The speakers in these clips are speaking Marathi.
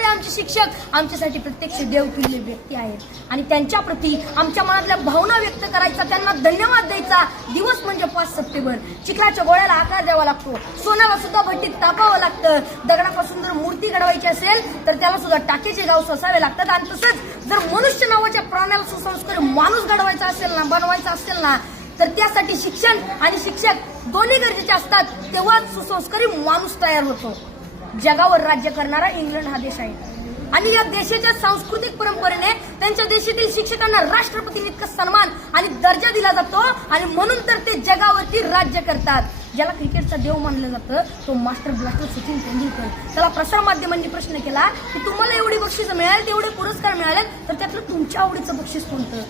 शिकवणारे आमचे शिक्षक आमच्यासाठी प्रत्यक्ष देवतुल्य व्यक्ती आहेत आणि त्यांच्या प्रती आमच्या मनातल्या भावना व्यक्त करायचा, त्यांना धन्यवाद द्यायचा दिवस म्हणजे 5 सप्टेंबर. चिखलाच्या गोळ्याला आकार द्यावा लागतो, सोन्याला सुद्धा भट्टीत तापावं लागतं, दगडापासून जर मूर्ती घडवायची असेल तर त्याला सुद्धा टाकेचे गाव सोसावे लागतात. आणि तसंच जर मनुष्य नावाच्या प्राण्याला सुसंस्कारी माणूस घडवायचा असेल ना, बनवायचा असेल ना, तर त्यासाठी शिक्षण आणि शिक्षक दोन्ही गरजेचे असतात, तेव्हाच सुसंस्कारी माणूस तयार होतो. जगावर राज्य करणारा इंग्लंड हा देश आहे आणि या देशाच्या सांस्कृतिक परंपरेने त्यांच्या देशातील शिक्षकांना राष्ट्रपतींइतका सन्मान आणि दर्जा दिला जातो आणि म्हणून तर ते जगावरती राज्य करतात. ज्याला क्रिकेटचा देव मानलं जातं तो मास्टर ब्लास्टर सचिन तेंडुलकर. त्याला प्रसार माध्यमांनी प्रश्न केला की तुम्हाला एवढी बक्षीस मिळाली, तेवढे पुरस्कार मिळाले, तर त्यातलं तुमच्या आवडीचं बक्षीस कोणतं?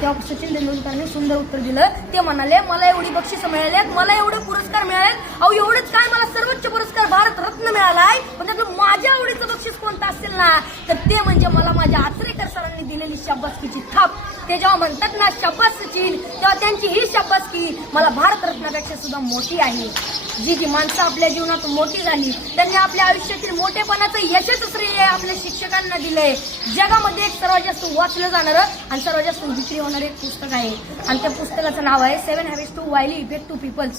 तेव्हा सचिन तेंडुलकरने सुंदर उत्तर दिलं. ते म्हणाले, मला एवढी बक्षीस मिळाली, मला एवढे पुरस्कार मिळालेत, अहो एवढंच काय, मला सर्वोच्च पुरस्कार भारत रत्न मिळालाय, पण त्यातलं माझ्या आवडीचं बक्षीस कोणतं असेल ना, तर ते म्हणजे मला माझ्या आचरेकर सरांनी दिलेली शाबासकीची थाप. ते जेव्हा म्हणतात ना शाबास सचिन, तेव्हा त्यांची ही शाबासकी मला भारत रत्नापेक्षा सुद्धा मोठी आहे. जी माणसं आपल्या जीवनात मोठी झाली त्यांनी आपल्या आयुष्यातील मोठेपणाचं यशच श्रेय आपल्या शिक्षकांना दिलंय. जगामध्ये एक सर्वात जास्त वाचलं जाणारं आणि सर्वात जास्त विक्री होणारं एक पुस्तक आहे आणि त्या पुस्तकाचं नाव आहे 7 Habits to Highly Effective People.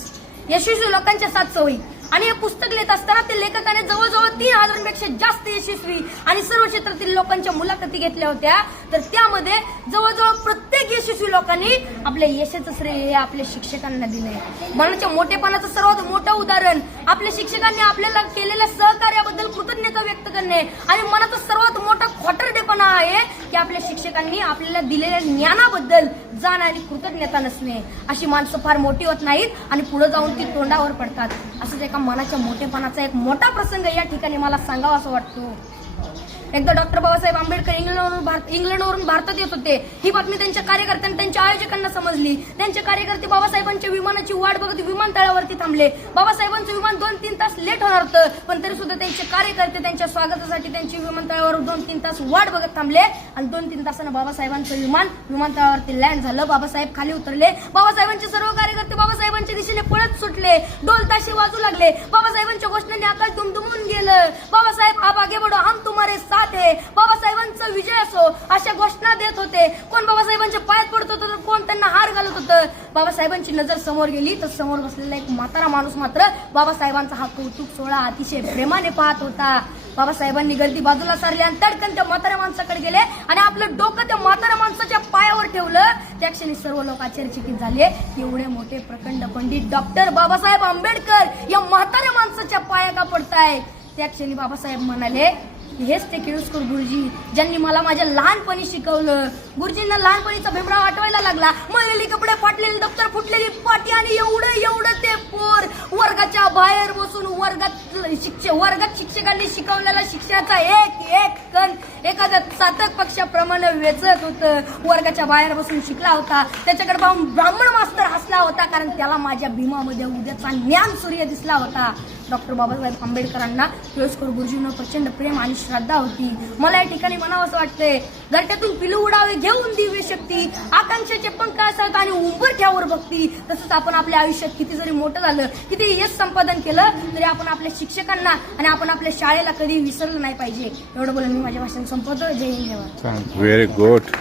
यशस्वी लोकांच्या 7 सवयी. आणि हे पुस्तक लिहित असताना ते लेखकाने जवळजवळ 3000पेक्षा जास्त यशस्वी आणि सर्व क्षेत्रातील लोकांच्या मुलाखती घेतल्या होत्या. तर त्यामध्ये जवळजवळ प्रत्येक यशस्वी लोकांनी आपल्या यशाचं श्रेय आपल्या शिक्षकांना दिलंय. मनाच्या मोठेपणाचं सर्वात मोठं उदाहरण आपल्या शिक्षकांनी आपल्याला केलेल्या सहकार्याबद्दल कृतज्ञता व्यक्त करणे आणि मनाचा सर्वात मोठा खोटरडेपणा आहे की आपल्या शिक्षकांनी आपल्याला दिलेल्या ज्ञानाबद्दल जाण आणि कृतज्ञता नसणे. अशी माणसं फार मोठी होत नाहीत आणि पुढे जाऊन ती तोंडावर पडतात. असंच एका मनाच्या मोठेपणाचा एक मोठा प्रसंग या ठिकाणी मला सांगावा असं वाटतो. एकदा डॉक्टर बाबासाहेब आंबेडकर इंग्लंडवरून भारतात येत होते. ही बातमी त्यांच्या कार्यकर्त्यांना, त्यांच्या आयोजकांना समजली. त्यांचे कार्यकर्ते बाबासाहेबांच्या विमानाची वाट बघत विमानतळावरती थांबले. बाबासाहेबांचं विमान 2-3 तास लेट होणार होतं, पण तरी सुद्धा त्यांचे कार्यकर्ते त्यांच्या स्वागतासाठी त्यांची विमानतळावर 2-3 तास वाट बघत थांबले आणि 2-3 तासानं बाबासाहेबांचं विमान विमानतळावरती लँड झालं. बाबासाहेब खाली उतरले. बाबासाहेबांचे सर्व कार्यकर्ते बाबासाहेबांच्या दिशेने पळत सुटले. ढोल ताशे वाजू लागले. बाबासाहेबांच्या घोषणांनी आकाश दुमदुमून गेलं. बाबासाहेब आप आगे बढ़ो, हम तुम्हारे साथ है, बाबासाहेबांचा विजय असो अशा घोषणा देत होते. कोण बाबासाहेबांच्या पायात पडत होतं तर कोण त्यांना हार घालत होतं. बाबासाहेबांची नजर समोर गेली तर समोर बसलेला एक म्हातारा माणूस मात्र बाबासाहेबांचा हा कौतुक सोहळा अतिशय प्रेमाने पाहत होता. बाबासाहेबांनी गर्दी बाजूला सारली आणि तडकन त्या म्हाताऱ्या माणसाकडे गेले आणि आपलं डोकं त्या म्हाताऱ्या माणसाच्या पायावर ठेवलं. त्या क्षणी सर्व लोक आश्चर्यचकित झाले. एवढे मोठे प्रखंड पंडित डॉक्टर बाबासाहेब आंबेडकर या म्हाताऱ्या माणसाच्या पाया का पडताय? त्या क्षणी बाबासाहेब म्हणाले, हेच ते केळुसकर गुरुजी ज्यांनी मला माझ्या लहानपणी शिकवलं. गुरुजींना लहानपणीचा भीमराव आठवायला लागला. मळलेली कपडे, फाटलेली दप्तर, फुटलेली पाटी आणि एवढं ते पोर वर्गाच्या बाहेर बसून वर्गात शिक्षकांनी शिकवलेला शिक्षणाचा एक कण एखाद्या चातक पक्षाप्रमाणे वेचत होतं. वर्गाच्या बाहेर बसून शिकला होता. त्याच्याकडे पाहून ब्राह्मण मास्तर हसला होता, कारण त्याला माझ्या भीमामध्ये उद्याचा ज्ञान सूर्य दिसला होता. डॉक्टर बाबासाहेब आंबेडकरांना केळुसकर गुरुजींवर प्रचंड प्रेम आणि श्रद्धा होती. मला या ठिकाणी म्हणावं असं वाटतंय, घरट्यातून पिलू उडावे घेऊन दिव्य शक्ती, आकांक्षाचे पंख असतात आणि उंबरठ्यावर भक्ती. तसंच आपण आपल्या आयुष्यात किती जरी मोठं झालं, किती यश संपादन केलं, तरी आपण आपल्या शिक्षकांना आणि आपण आपल्या शाळेला कधी विसरलं नाही पाहिजे. एवढं बोलून मी माझ्या भाषण संपवतो. जय हिंद. Very good.